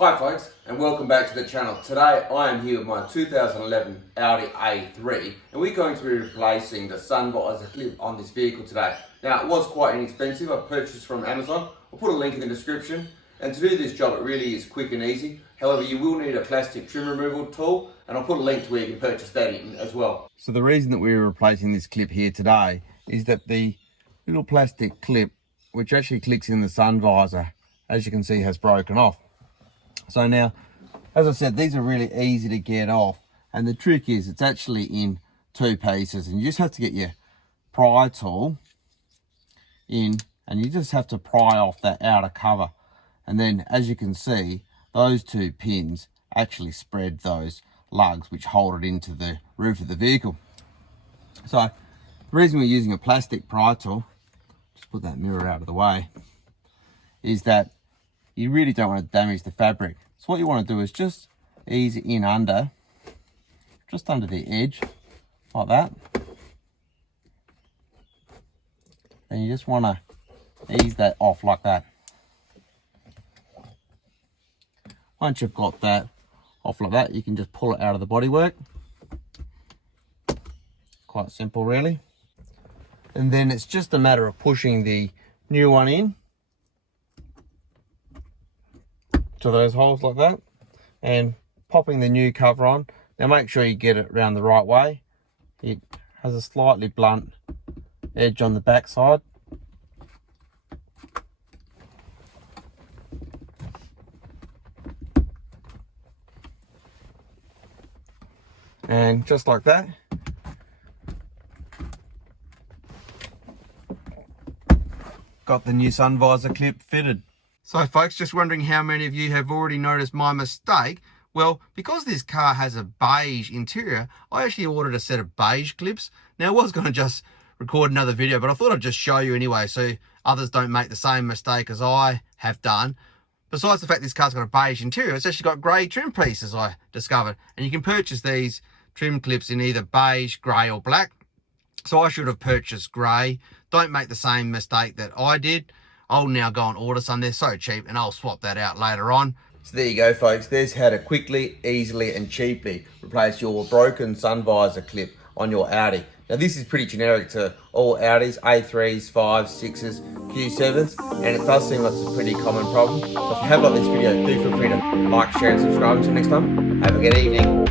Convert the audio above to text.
Hi folks, and welcome back to the channel. Today I am here with my 2011 Audi A3 and we're going to be replacing the Sun Visor Clip on this vehicle today. Now it was quite inexpensive, I purchased from Amazon. I'll put a link in the description, and to do this job it really is quick and easy. However, you will need a plastic trim removal tool, and I'll put a link to where you can purchase that in as well. So the reason that we're replacing this clip here today is that the little plastic clip, which actually clicks in the sun visor, as you can see, has broken off. So now, as I said, these are really easy to get off, and the trick is it's actually in two pieces, and you just have to get your pry tool in and you just have to pry off that outer cover, and then as you can see, those two pins actually spread those lugs which hold it into the roof of the vehicle. So the reason we're using a plastic pry tool, just put that mirror out of the way, is that you really don't want to damage the fabric. So what you want to do is just ease it in under, just under the edge, like that. Then you just want to ease that off like that. Once you've got that off like that, you can just pull it out of the bodywork. Quite simple really. And then it's just a matter of pushing the new one in to those holes like that and popping the new cover on. Now make sure you get it around the right way. It has a slightly blunt edge on the back side. And just like that, got the new sun visor clip fitted. So folks, just wondering how many of you have already noticed my mistake. Well, because this car has a beige interior, I actually ordered a set of beige clips. Now I was going to just record another video, but I thought I'd just show you anyway so others don't make the same mistake as I have done. Besides the fact this car's got a beige interior, it's actually got grey trim pieces, I discovered. And you can purchase these trim clips in either beige, grey or black. So I should have purchased grey. Don't make the same mistake that I did. I'll now go and order some. They're so cheap, and I'll swap that out later on. So there you go folks, there's how to quickly, easily and cheaply replace your broken sun visor clip on your Audi. Now this is pretty generic to all Audis, A3s, 5s, 6s, Q7s, and it does seem like it's a pretty common problem. So if you have liked this video, do feel free to like, share and subscribe. Until next time, have a good evening.